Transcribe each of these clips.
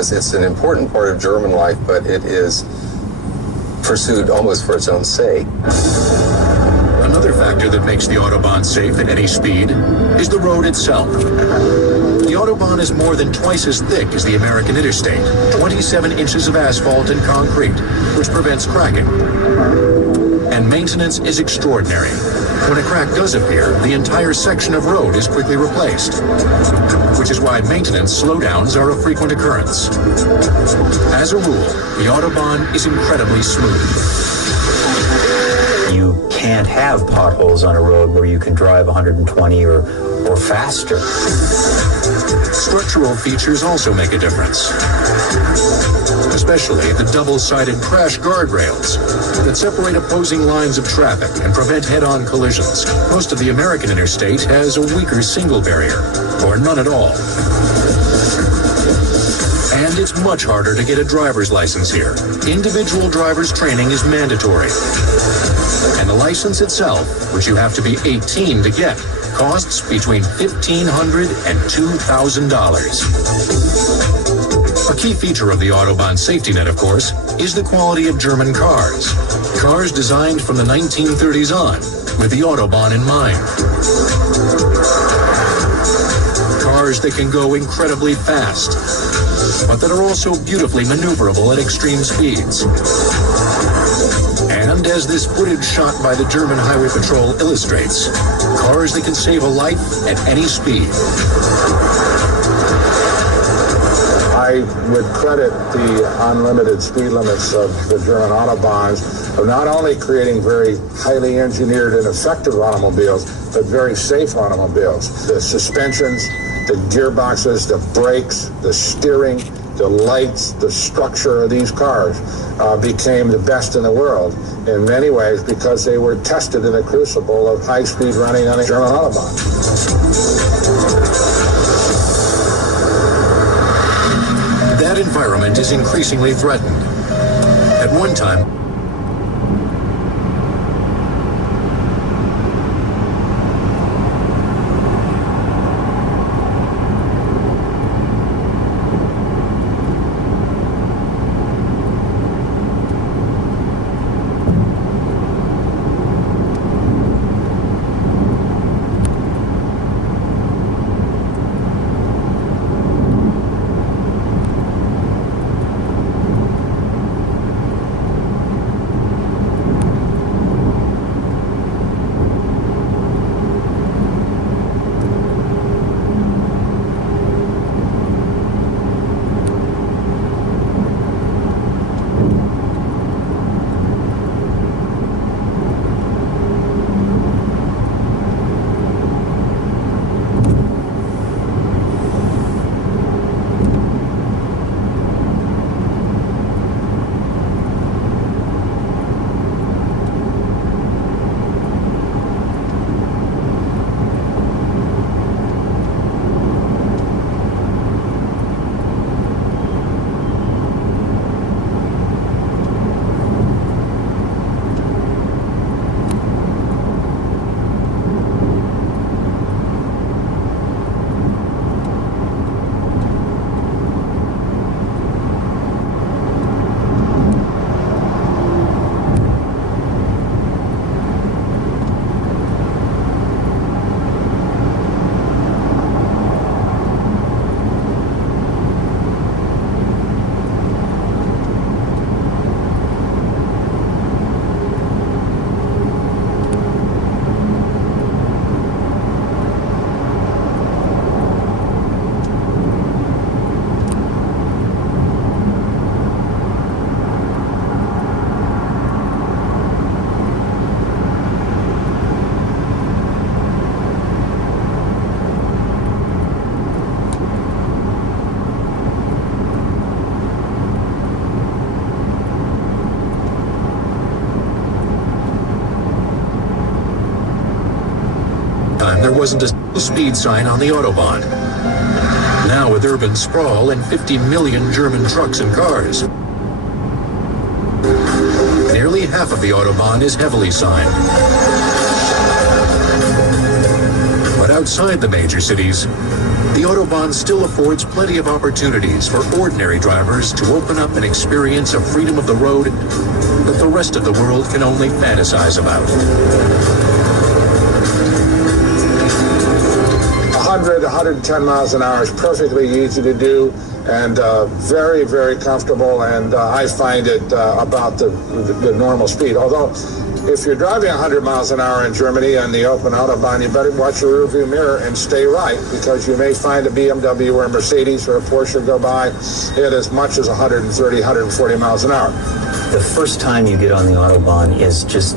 because it's an important part of German life, but it is pursued almost for its own sake. Another factor that makes the Autobahn safe at any speed is the road itself. The Autobahn is more than twice as thick as the American Interstate, 27 inches of asphalt and concrete, which prevents cracking. And maintenance is extraordinary. When a crack does appear, the entire section of road is quickly replaced, which is why maintenance slowdowns are a frequent occurrence. As a rule, the Autobahn is incredibly smooth. You can't have potholes on a road where you can drive 120 or faster. Structural features also make a difference, especially the double-sided crash guardrails that separate opposing lines of traffic and prevent head-on collisions. Most of the American Interstate has a weaker single barrier, or none at all. And it's much harder to get a driver's license here. Individual driver's training is mandatory. And the license itself, which you have to be 18 to get, costs between $1,500 and $2,000. A key feature of the Autobahn safety net, of course, is the quality of German cars. Cars designed from the 1930s on, with the Autobahn in mind. Cars that can go incredibly fast, but that are also beautifully maneuverable at extreme speeds. And as this footage shot by the German Highway Patrol illustrates, cars that can save a life at any speed. I would credit the unlimited speed limits of the German Autobahns of not only creating very highly engineered and effective automobiles, but very safe automobiles. The suspensions, the gearboxes, the brakes, the steering, the lights, the structure of these cars became the best in the world in many ways because they were tested in the crucible of high-speed running on a German Autobahn. That environment is increasingly threatened. At one time, there wasn't a speed sign on the Autobahn. Now, with urban sprawl and 50 million German trucks and cars, nearly half of the Autobahn is heavily signed. But outside the major cities, the Autobahn still affords plenty of opportunities for ordinary drivers to open up and experience a freedom of the road that the rest of the world can only fantasize about. 100, 110 miles an hour is perfectly easy to do and very, very comfortable, and I find it about the normal speed. Although, if you're driving 100 miles an hour in Germany on the open Autobahn, you better watch your rearview mirror and stay right, because you may find a BMW or a Mercedes or a Porsche go by at as much as 130, 140 miles an hour. The first time you get on the Autobahn is just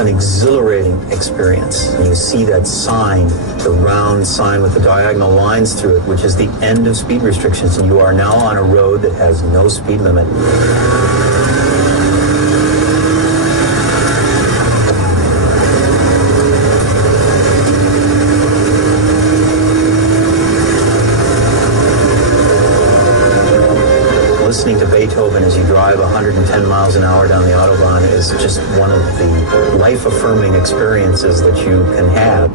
an exhilarating experience. You see that sign, the round sign with the diagonal lines through it, which is the end of speed restrictions, and you are now on a road that has no speed limit. Listening to Beethoven as you drive 110 miles an hour down the Autobahn is just one of the life-affirming experiences that you can have.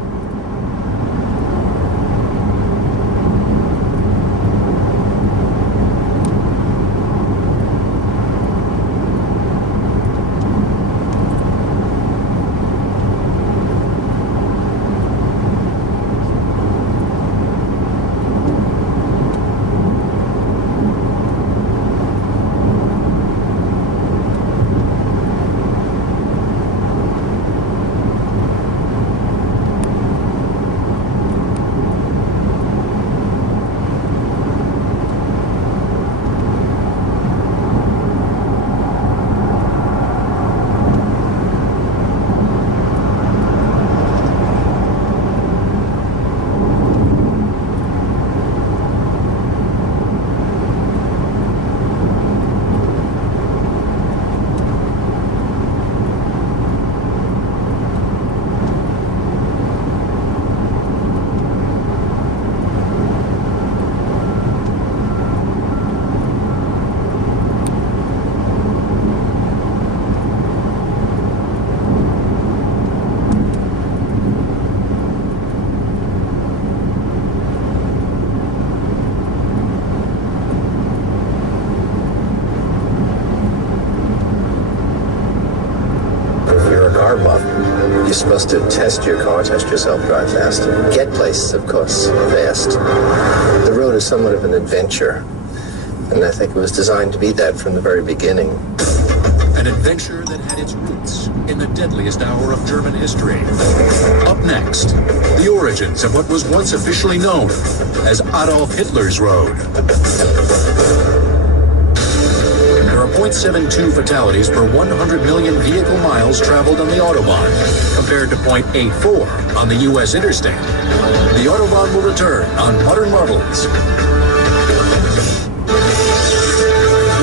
You're supposed to test your car, test yourself, drive fast, get places, of course, fast. The road is somewhat of an adventure, and I think it was designed to be that from the very beginning. An adventure that had its roots in the deadliest hour of German history. Up next, the origins of what was once officially known as Adolf Hitler's Road. There are 0.72 fatalities per 100 million vehicle miles traveled on the Autobahn, compared to 0.84 on the U.S. interstate. The Autobahn will return on Modern Marvels.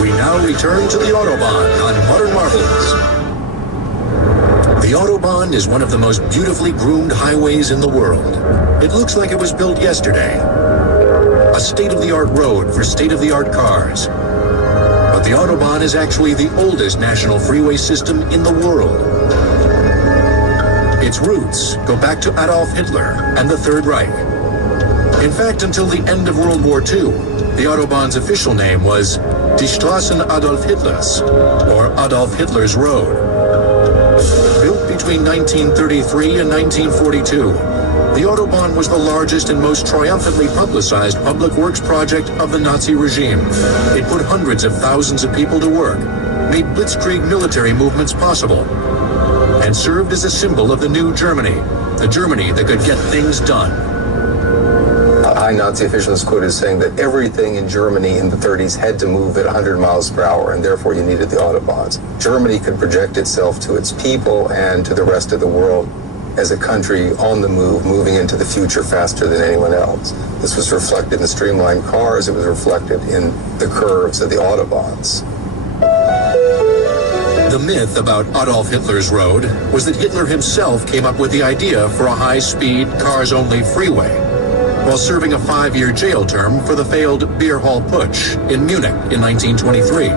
We now return to the Autobahn on Modern Marvels. The Autobahn is one of the most beautifully groomed highways in the world. It looks like it was built yesterday. A state-of-the-art road for state-of-the-art cars. But the Autobahn is actually the oldest national freeway system in the world. Its roots go back to Adolf Hitler and the Third Reich. In fact, until the end of World War II, the Autobahn's official name was Die Straßen Adolf Hitlers, or Adolf Hitler's Road. Built between 1933 and 1942, the Autobahn was the largest and most triumphantly publicized public works project of the Nazi regime. It put hundreds of thousands of people to work, made blitzkrieg military movements possible, and served as a symbol of the new Germany, the Germany that could get things done. High Nazi officials quoted as saying that everything in Germany in the 30s had to move at 100 miles per hour, and therefore you needed the Autobahns. Germany could project itself to its people and to the rest of the world as a country on the move, moving into the future faster than anyone else. This was reflected in the streamlined cars. It was reflected in the curves of the Autobahns. The myth about Adolf Hitler's Road was that Hitler himself came up with the idea for a high-speed, cars-only freeway, while serving a 5-year jail term for the failed Beer Hall Putsch in Munich in 1923.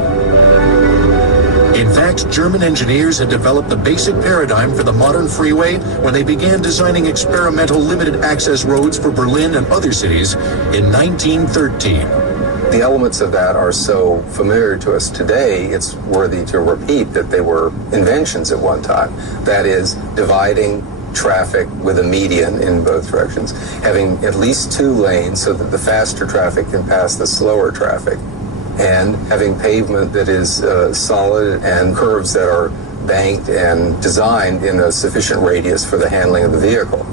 In fact, German engineers had developed the basic paradigm for the modern freeway when they began designing experimental limited access roads for Berlin and other cities in 1913. The elements of that are so familiar to us today, it's worthy to repeat that they were inventions at one time. That is, dividing traffic with a median in both directions, having at least 2 lanes so that the faster traffic can pass the slower traffic, and having pavement that is solid and curves that are banked and designed in a sufficient radius for the handling of the vehicle.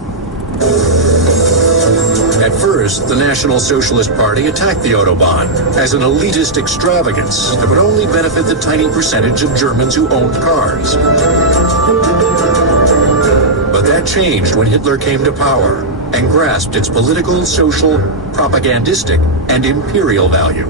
At first, the National Socialist Party attacked the Autobahn as an elitist extravagance that would only benefit the tiny percentage of Germans who owned cars. But that changed when Hitler came to power and grasped its political, social, propagandistic, and imperial value.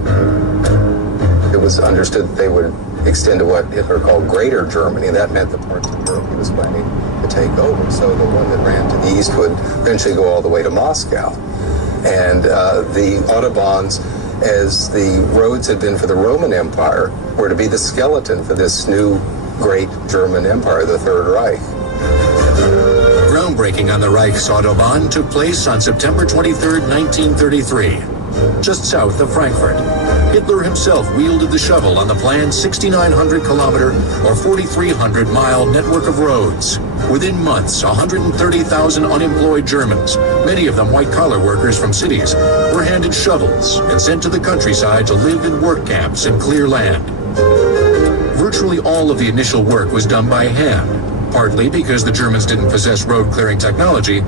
It was understood that they would extend to what Hitler called Greater Germany. That meant the parts of Europe he was planning to take over. So the one that ran to the east would eventually go all the way to Moscow. And the Autobahns, as the roads had been for the Roman Empire, were to be the skeleton for this new great German empire, the Third Reich. Groundbreaking on the Reichs Autobahn took place on September 23, 1933, just south of Frankfurt. Hitler himself wielded the shovel on the planned 6,900-kilometer or 4,300-mile network of roads. Within months, 130,000 unemployed Germans, many of them white-collar workers from cities, were handed shovels and sent to the countryside to live in work camps and clear land. Virtually all of the initial work was done by hand, partly because the Germans didn't possess road-clearing technology,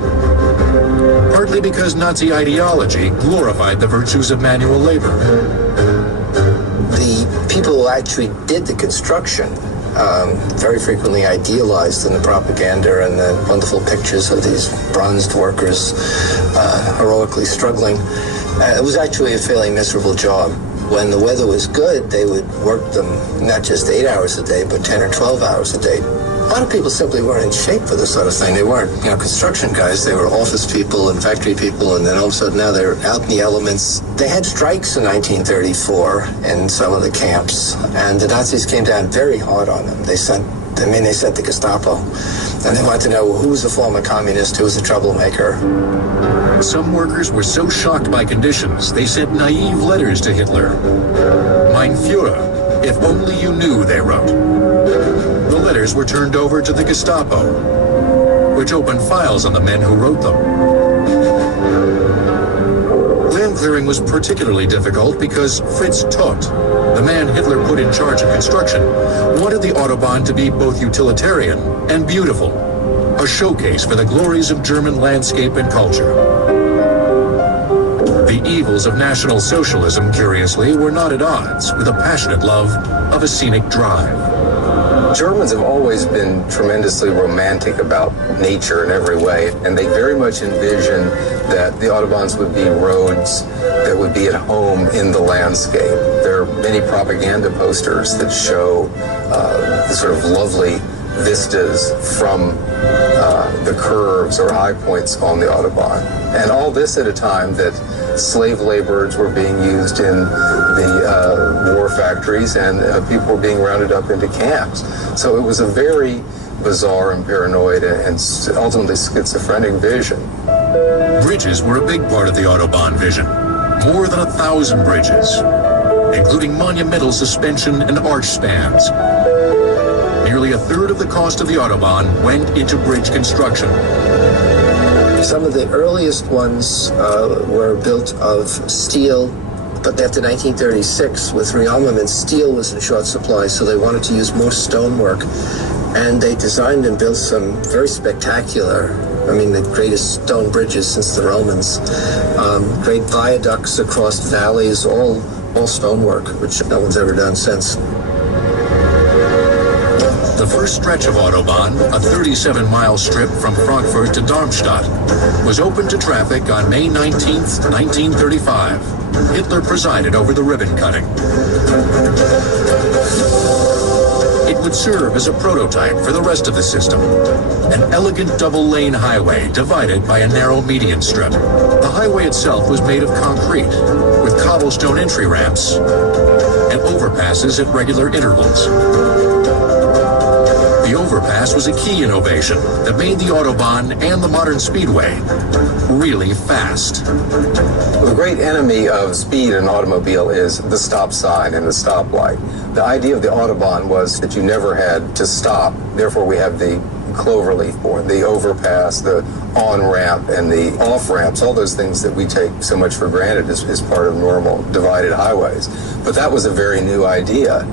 partly because Nazi ideology glorified the virtues of manual labor. The people who actually did the construction very frequently idealized in the propaganda and the wonderful pictures of these bronzed workers heroically struggling. It was actually a fairly miserable job. When the weather was good, they would work them not just 8 hours a day, but 10 or 12 hours a day. A lot of people simply weren't in shape for this sort of thing. They weren't, construction guys. They were office people and factory people, and then all of a sudden now they're out in the elements. They had strikes in 1934 in some of the camps, and the Nazis came down very hard on them. They sent the Gestapo, and they wanted to know who was a former communist, who was a troublemaker. Some workers were so shocked by conditions, they sent naive letters to Hitler. Mein Führer, if only you knew, they wrote. The letters were turned over to the Gestapo, which opened files on the men who wrote them. Land clearing was particularly difficult because Fritz Todt, the man Hitler put in charge of construction, wanted the Autobahn to be both utilitarian and beautiful, a showcase for the glories of German landscape and culture. The evils of National Socialism, curiously, were not at odds with a passionate love of a scenic drive. Germans have always been tremendously romantic about nature in every way, and they very much envision that the Autobahns would be roads that would be at home in the landscape. There are many propaganda posters that show the sort of lovely vistas from the curves or high points on the Autobahn. And all this at a time that slave laborers were being used in the war factories and people were being rounded up into camps. So it was a very bizarre and paranoid and ultimately schizophrenic vision. Bridges were a big part of the Autobahn vision. More than 1,000 bridges, including monumental suspension and arch spans. Nearly a third of the cost of the Autobahn went into bridge construction. Some of the earliest ones were built of steel, but after 1936, with rearmament, steel was in short supply, so they wanted to use more stonework. And they designed and built some very spectacular, the greatest stone bridges since the Romans. Great viaducts across valleys, all stonework, which no one's ever done since. The first stretch of Autobahn, a 37-mile strip from Frankfurt to Darmstadt, was opened to traffic on May 19, 1935. Hitler presided over the ribbon cutting. It would serve as a prototype for the rest of the system. An elegant double-lane highway divided by a narrow median strip. The highway itself was made of concrete, with cobblestone entry ramps and overpasses at regular intervals. The overpass was a key innovation that made the Autobahn and the modern speedway really fast. The great enemy of speed in an automobile is the stop sign and the stoplight. The idea of the Autobahn was that you never had to stop. Therefore, we have the cloverleaf board, the overpass, the on-ramp, and the off-ramps, all those things that we take so much for granted as part of normal divided highways. But that was a very new idea.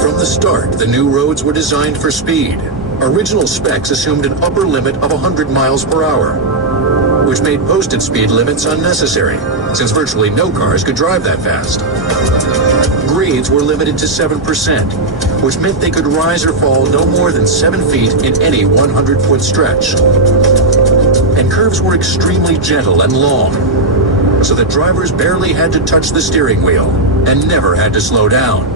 From the start, the new roads were designed for speed. Original specs assumed an upper limit of 100 miles per hour, which made posted speed limits unnecessary, since virtually no cars could drive that fast. Grades were limited to 7%, which meant they could rise or fall no more than 7 feet in any 100-foot stretch. And curves were extremely gentle and long, so that drivers barely had to touch the steering wheel and never had to slow down.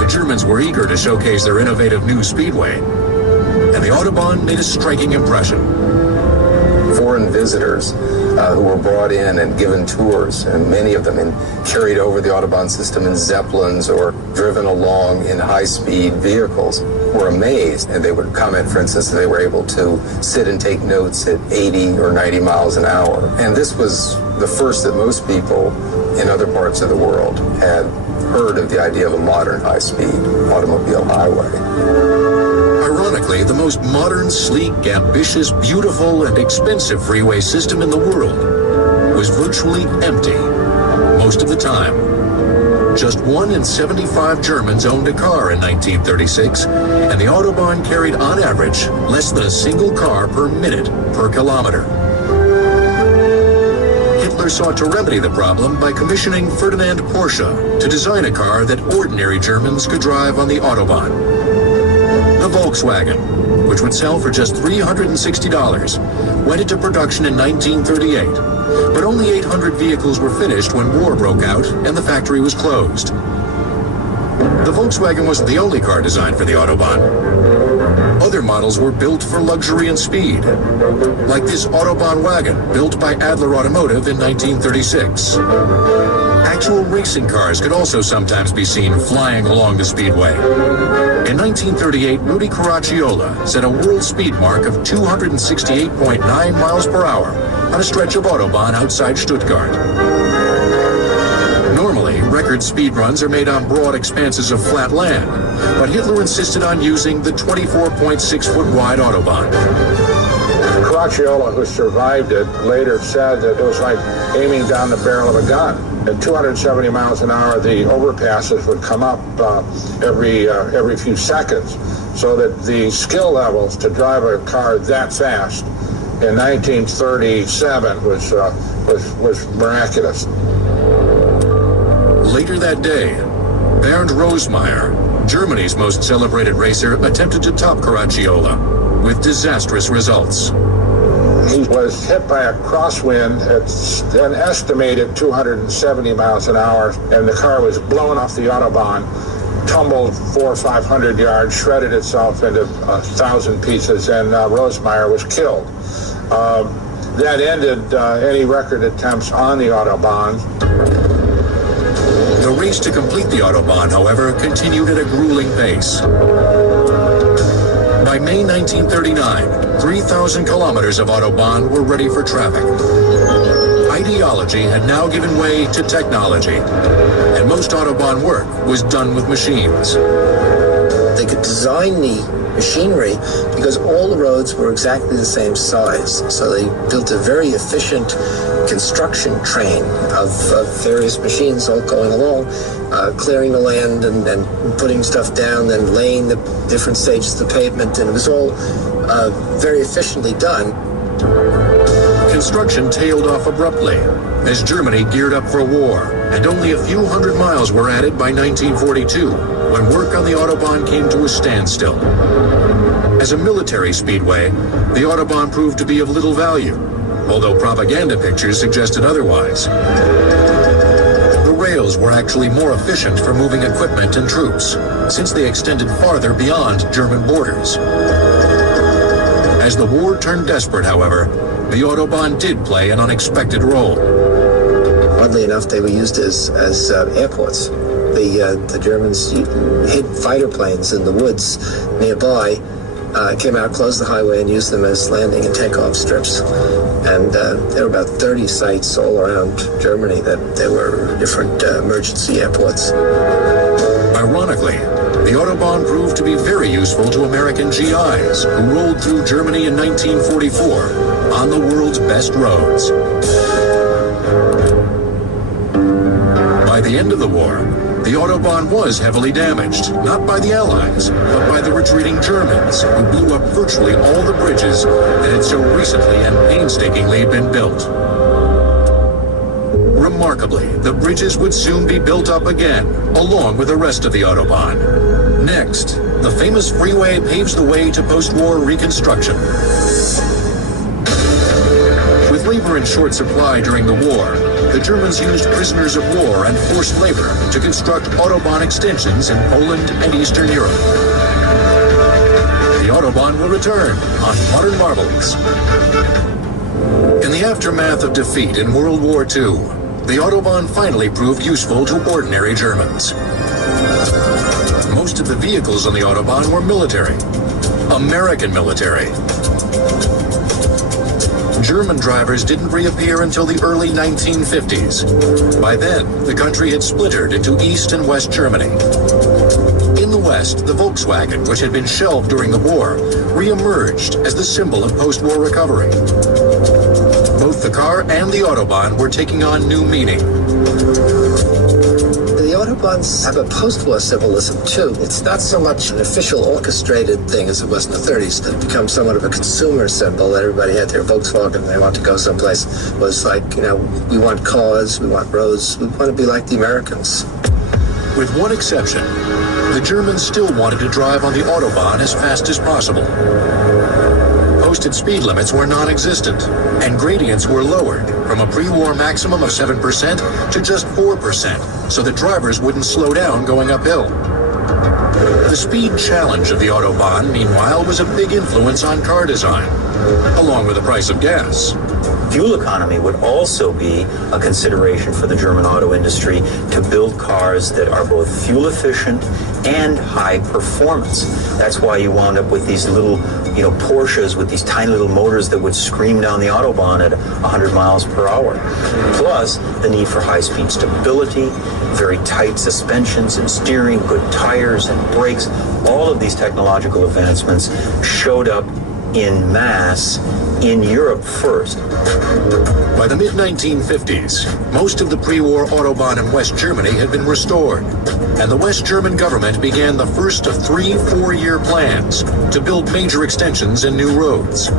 The Germans were eager to showcase their innovative new speedway, and the Autobahn made a striking impression. Foreign visitors who were brought in and given tours, and many of them carried over the Autobahn system in Zeppelins or driven along in high-speed vehicles, were amazed. And they would comment, for instance, that they were able to sit and take notes at 80 or 90 miles an hour. And this was the first that most people in other parts of the world had heard of the idea of a modern high-speed automobile highway. Ironically, the most modern, sleek, ambitious, beautiful, and expensive freeway system in the world was virtually empty most of the time. Just 1 in 75 Germans owned a car in 1936, and the Autobahn carried on average less than a single car per minute per kilometer. Hitler sought to remedy the problem by commissioning Ferdinand Porsche to design a car that ordinary Germans could drive on the Autobahn. The Volkswagen, which would sell for just $360, went into production in 1938, but only 800 vehicles were finished when war broke out and the factory was closed. The Volkswagen wasn't the only car designed for the Autobahn. Other models were built for luxury and speed, like this Autobahn wagon built by Adler Automotive in 1936. Actual racing cars could also sometimes be seen flying along the speedway. In 1938, Rudy Caracciola set a world speed mark of 268.9 miles per hour on a stretch of Autobahn outside Stuttgart. Normally, record speed runs are made on broad expanses of flat land, but Hitler insisted on using the 24.6-foot wide Autobahn. Caracciola, who survived it, later said that it was like aiming down the barrel of a gun. At 270 miles an hour, the overpasses would come up every few seconds, so that the skill levels to drive a car that fast in 1937 was miraculous. Later that day, Bernd Rosemeyer, Germany's most celebrated racer, attempted to top Caracciola with disastrous results. He was hit by a crosswind at an estimated 270 miles an hour, and the car was blown off the Autobahn, tumbled 400 or 500 yards, shredded itself into 1,000 pieces, and Rosemeyer was killed. That ended any record attempts on the Autobahn. The race to complete the Autobahn, however, continued at a grueling pace. By May 1939, 3,000 kilometers of Autobahn were ready for traffic. Ideology had now given way to technology, and most Autobahn work was done with machines. They could design the machinery because all the roads were exactly the same size. So they built a very efficient construction train of various machines all going along, clearing the land and putting stuff down, then laying the different stages of the pavement, and it was all very efficiently done. Construction tailed off abruptly as Germany geared up for war, and only a few hundred miles were added by 1942, when work on the Autobahn came to a standstill. As a military speedway, the Autobahn proved to be of little value, although propaganda pictures suggested otherwise. The rails were actually more efficient for moving equipment and troops, since they extended farther beyond German borders. As the war turned desperate, however, the Autobahn did play an unexpected role. Oddly enough, they were used as airports. The Germans hid fighter planes in the woods nearby, came out, closed the highway, and used them as landing and takeoff strips. And there were about 30 sites all around Germany that there were different emergency airports. Ironically, the Autobahn proved to be very useful to American GIs who rolled through Germany in 1944 on the world's best roads. By the end of the war, the Autobahn was heavily damaged, not by the Allies, but by the retreating Germans, who blew up virtually all the bridges that had so recently and painstakingly been built. Remarkably, the bridges would soon be built up again, along with the rest of the Autobahn. Next, the famous freeway paves the way to post-war reconstruction. With labor in short supply during the war, the Germans used prisoners of war and forced labor to construct Autobahn extensions in Poland and Eastern Europe. The Autobahn will return on Modern Marvels. In the aftermath of defeat in World War II, the Autobahn finally proved useful to ordinary Germans. Most of the vehicles on the Autobahn were military, American military. German drivers didn't reappear until the early 1950s. By then, the country had splintered into East and West Germany. In the West, the Volkswagen, which had been shelved during the war, re-emerged as the symbol of post-war recovery. Both the car and the Autobahn were taking on new meaning. The Autobahns have a post-war symbolism, too. It's not so much an official orchestrated thing as it was in the 30s. It became somewhat of a consumer symbol that everybody had their Volkswagen. They want to go someplace. It was like, we want cars, we want roads, we want to be like the Americans. With one exception, the Germans still wanted to drive on the Autobahn as fast as possible. Posted speed limits were non-existent, and gradients were lowered from a pre-war maximum of 7% to just 4%, so that drivers wouldn't slow down going uphill. The speed challenge of the Autobahn, meanwhile, was a big influence on car design, along with the price of gas. Fuel economy would also be a consideration for the German auto industry to build cars that are both fuel efficient and high performance. That's why you wound up with these little, Porsches with these tiny little motors that would scream down the Autobahn at 100 miles per hour. Plus, the need for high-speed stability, very tight suspensions and steering, good tires and brakes. All of these technological advancements showed up in mass in Europe first. By the mid-1950s, most of the pre-war Autobahn in West Germany had been restored, and the West German government began the first of 3 4-year plans to build major extensions and new roads.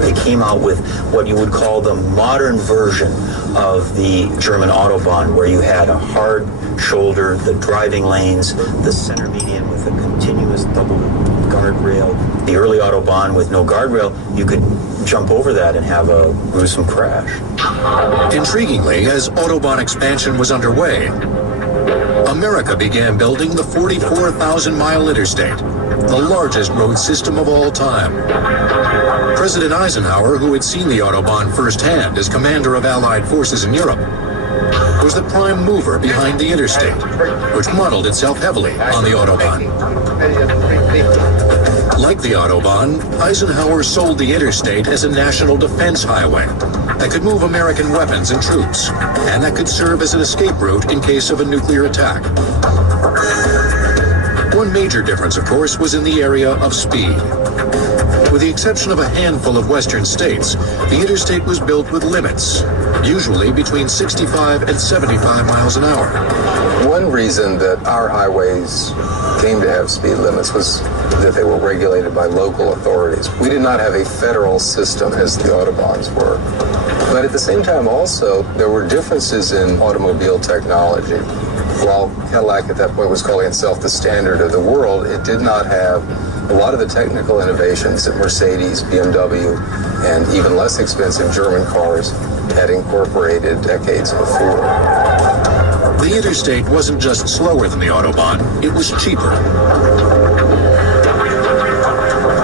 They came out with what you would call the modern version of the German Autobahn, where you had a hard shoulder, the driving lanes, the center median with a continuous double guardrail. The early Autobahn with no guardrail, you could jump over that and have a gruesome crash. Intriguingly, as Autobahn expansion was underway, America began building the 44,000-mile interstate, the largest road system of all time. President Eisenhower, who had seen the Autobahn firsthand as commander of Allied forces in Europe, was the prime mover behind the interstate, which modeled itself heavily on the Autobahn. Like the Autobahn, Eisenhower sold the interstate as a national defense highway that could move American weapons and troops, and that could serve as an escape route in case of a nuclear attack. One major difference, of course, was in the area of speed. With the exception of a handful of western states, the interstate was built with limits, usually between 65 and 75 miles an hour. One reason that our highways came to have speed limits was that they were regulated by local authorities. We did not have a federal system as the Autobahns were. But at the same time also, there were differences in automobile technology. While Cadillac at that point was calling itself the standard of the world, it did not have a lot of the technical innovations that Mercedes, BMW, and even less expensive German cars had incorporated decades before. The interstate wasn't just slower than the Autobahn, it was cheaper.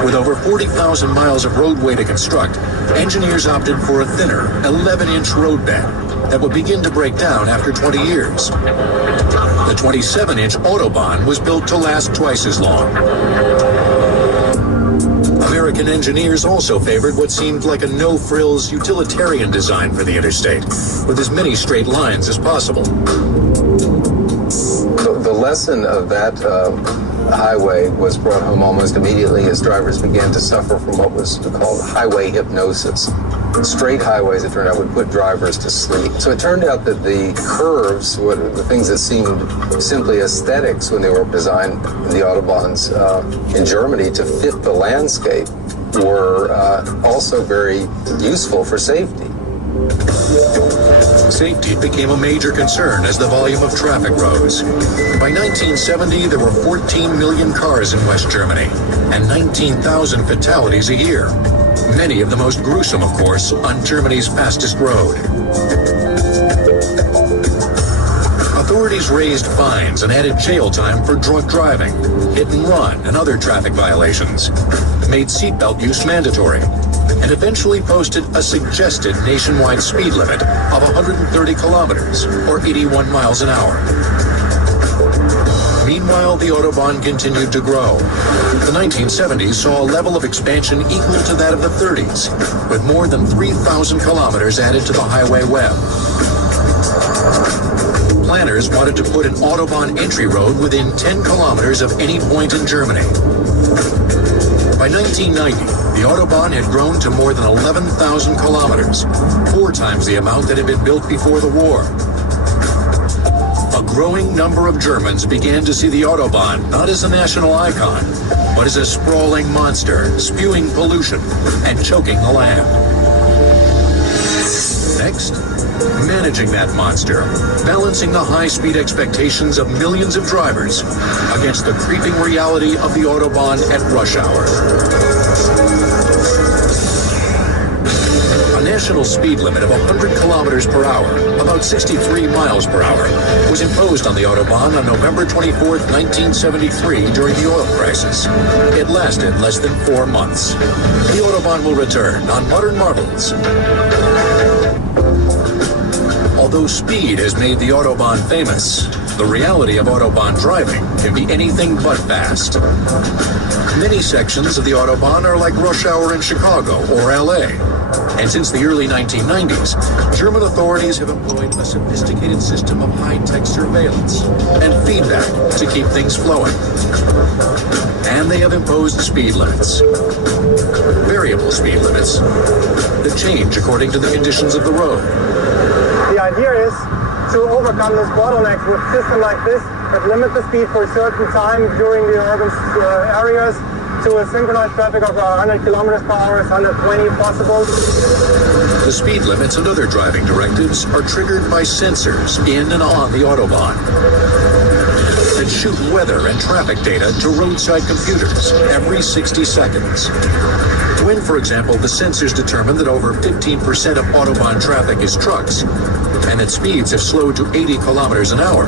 With over 40,000 miles of roadway to construct, engineers opted for a thinner 11-inch roadbed, that would begin to break down after 20 years. The 27-inch Autobahn was built to last twice as long. American engineers also favored what seemed like a no-frills utilitarian design for the interstate, with as many straight lines as possible. The lesson of that highway was brought home almost immediately as drivers began to suffer from what was called highway hypnosis. Straight highways, it turned out, would put drivers to sleep. So it turned out that the curves, the things that seemed simply aesthetics when they were designed in the Autobahns in Germany to fit the landscape, were also very useful for safety. Safety became a major concern as the volume of traffic rose. By 1970, there were 14 million cars in West Germany and 19,000 fatalities a year. Many of the most gruesome, of course, on Germany's fastest road. Authorities raised fines and added jail time for drunk driving, hit and run, and other traffic violations, made seatbelt use mandatory, and eventually posted a suggested nationwide speed limit of 130 kilometers, or 81 miles an hour. Meanwhile, the Autobahn continued to grow. The 1970s saw a level of expansion equal to that of the 30s, with more than 3,000 kilometers added to the highway web. Planners wanted to put an Autobahn entry road within 10 kilometers of any point in Germany. By 1990, the Autobahn had grown to more than 11,000 kilometers, 4 times the amount that had been built before the war. A growing number of Germans began to see the Autobahn not as a national icon, but as a sprawling monster, spewing pollution and choking the land. Next, managing that monster, balancing the high-speed expectations of millions of drivers against the creeping reality of the Autobahn at rush hour. A national speed limit of 100 kilometers per hour, about 63 miles per hour, was imposed on the Autobahn on November 24, 1973 during the oil crisis. It lasted less than 4 months. The Autobahn will return on Modern Marvels. Although speed has made the Autobahn famous, the reality of Autobahn driving can be anything but fast. Many sections of the Autobahn are like rush hour in Chicago or LA. And since the early 1990s, German authorities have employed a sophisticated system of high-tech surveillance and feedback to keep things flowing. And they have imposed speed limits. Variable speed limits that change according to the conditions of the road. The idea is to overcome this bottleneck with a system like this that limit the speed for a certain time during the urban areas to a synchronized traffic of 100 kilometers per hour, 120 possible. The speed limits and other driving directives are triggered by sensors in and on the Autobahn that shoot weather and traffic data to roadside computers every 60 seconds. When, for example, the sensors determine that over 15% of Autobahn traffic is trucks and that speeds have slowed to 80 kilometers an hour,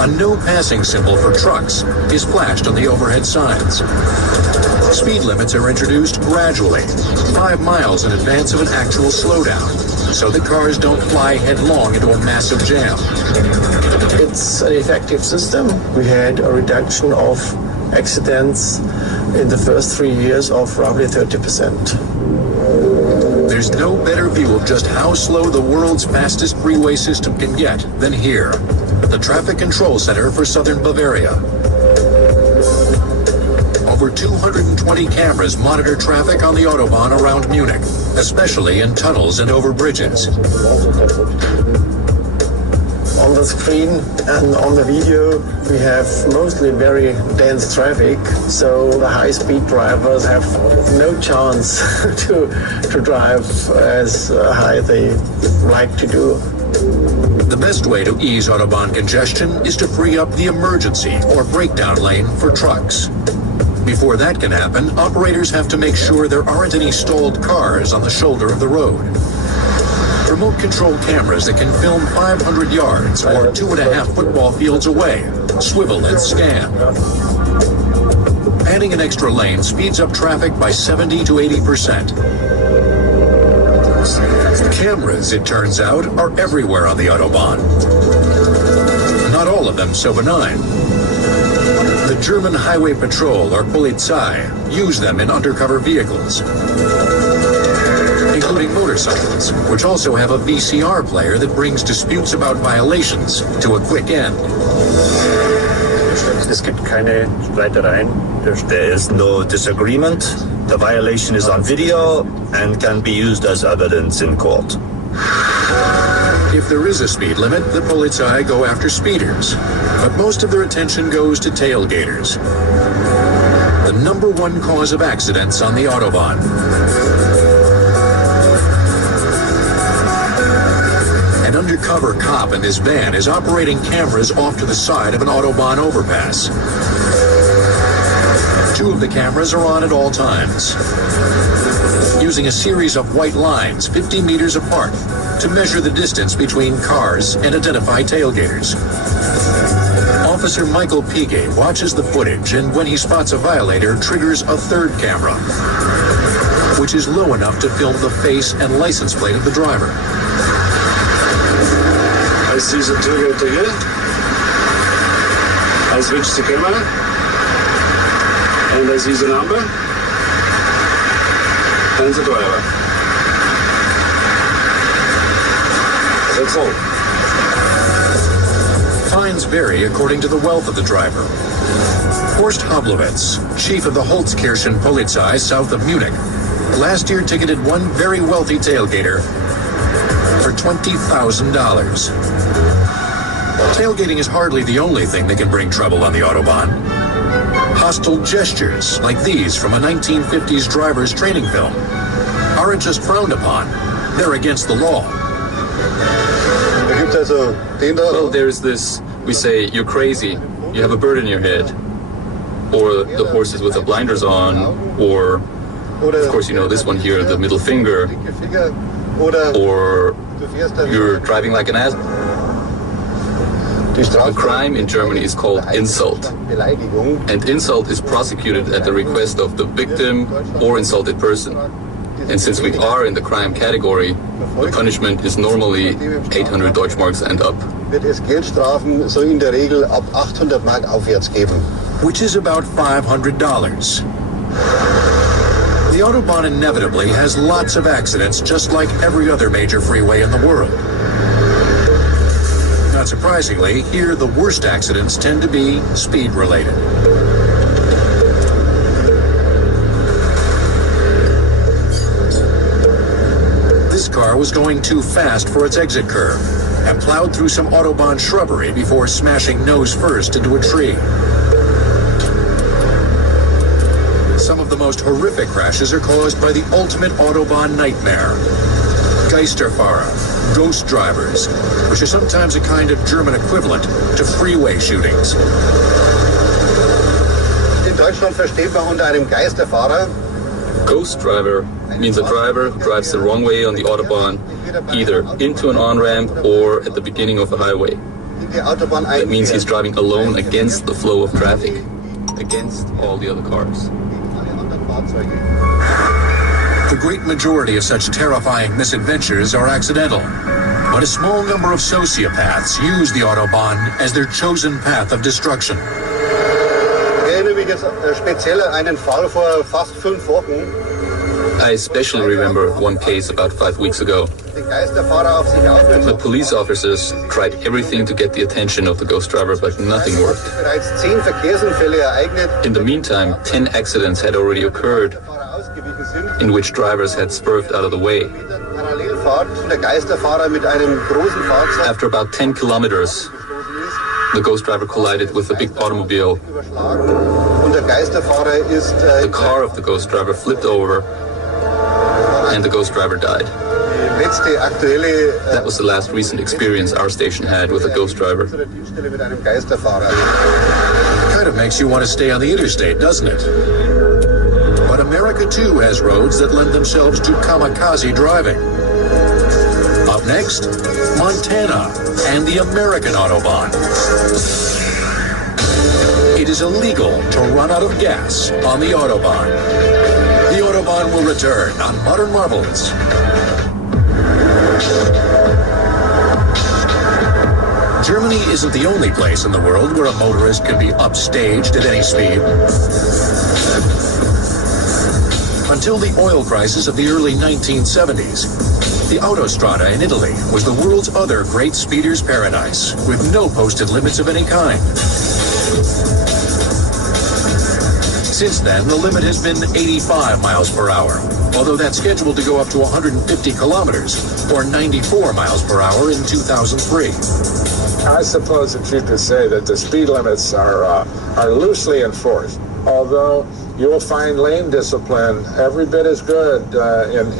a no passing symbol for trucks is flashed on the overhead signs. Speed limits are introduced gradually, 5 miles in advance of an actual slowdown, so that cars don't fly headlong into a massive jam. It's an effective system. We had a reduction of accidents in the first 3 years of roughly 30%. There's no better view of just how slow the world's fastest freeway system can get than here, at the Traffic Control Center for Southern Bavaria. Over 220 cameras monitor traffic on the Autobahn around Munich, especially in tunnels and over bridges. On the screen and on the video, we have mostly very dense traffic, so the high-speed drivers have no chance to drive as high they like to do. The best way to ease Autobahn congestion is to free up the emergency or breakdown lane for trucks. Before that can happen, operators have to make sure there aren't any stalled cars on the shoulder of the road. Remote control cameras that can film 500 yards or 2.5 football fields away swivel and scan. Adding an extra lane speeds up traffic by 70 to 80%. Cameras, it turns out, are everywhere on the Autobahn. Not all of them so benign. The German Highway Patrol, or Polizei, use them in undercover vehicles, including motorcycles, which also have a VCR player that brings disputes about violations to a quick end. Es gibt keine Streitereien. There is no disagreement. The violation is on video and can be used as evidence in court. If there is a speed limit, the Polizei go after speeders, but most of their attention goes to tailgaters, the number one cause of accidents on the Autobahn. An undercover cop in this van is operating cameras off to the side of an Autobahn overpass. Two of the cameras are on at all times, using a series of white lines 50 meters apart to measure the distance between cars and identify tailgaters. Officer Michael Pige watches the footage, and when he spots a violator, triggers a third camera, which is low enough to film the face and license plate of the driver. I see the tailgater here. I switch the camera, and I see the number and the driver. That's all. Fines vary according to the wealth of the driver. Horst Hablowitz, chief of the Holzkirchen Polizei south of Munich, last year ticketed one very wealthy tailgater for $20,000. Tailgating is hardly the only thing that can bring trouble on the Autobahn. Hostile gestures, like these from a 1950s driver's training film, aren't just frowned upon, they're against the law. Well, there's this, we say, you're crazy, you have a bird in your head, or the horses with the blinders on, or, of course, you know this one here, the middle finger, or you're driving like an ass. The crime in Germany is called insult, and insult is prosecuted at the request of the victim or insulted person. And since we are in the crime category, the punishment is normally 800 Deutschmarks and up. Wird es Geldstrafen so in der Regel ab 800 Mark aufwärts geben. Which is about $500. The Autobahn inevitably has lots of accidents, just like every other major freeway in the world. Not surprisingly, here the worst accidents tend to be speed-related. This car was going too fast for its exit curve and plowed through some Autobahn shrubbery before smashing nose first into a tree. Some of the most horrific crashes are caused by the ultimate Autobahn nightmare: Geisterfahrer, ghost drivers, which are sometimes a kind of German equivalent to freeway shootings. In Deutschland versteht man unter einem Geisterfahrer Ghost driver means a driver who drives the wrong way on the Autobahn, either into an on-ramp or at the beginning of a highway. That means he's driving alone against the flow of traffic, against all the other cars. The great majority of such terrifying misadventures are accidental, but a small number of sociopaths use the Autobahn as their chosen path of destruction. Ich erinnere mich jetzt speziell an einen Fall vor fast 5 Wochen. I especially remember one case about 5 weeks ago. The police officers tried everything to get the attention of the ghost driver, but nothing worked. In the meantime, 10 accidents had already occurred in which drivers had swerved out of the way. After about 10 kilometers, the ghost driver collided with a big automobile. The car of the ghost driver flipped over, and the ghost driver died. That was the last recent experience our station had with a ghost driver. Kind of makes you want to stay on the interstate, doesn't it? But America too has roads that lend themselves to kamikaze driving. Up next, Montana and the American Autobahn. It is illegal to run out of gas on the Autobahn. The Autobahn will return on Modern Marvels. Germany isn't the only place in the world where a motorist can be upstaged at any speed. Until the oil crisis of the early 1970s, the Autostrada in Italy was the world's other great speeder's paradise, with no posted limits of any kind. Since then, the limit has been 85 miles per hour, although that's scheduled to go up to 150 kilometers, or 94 miles per hour in 2003. I suppose that you could say that the speed limits are loosely enforced, although you'll find lane discipline every bit as good in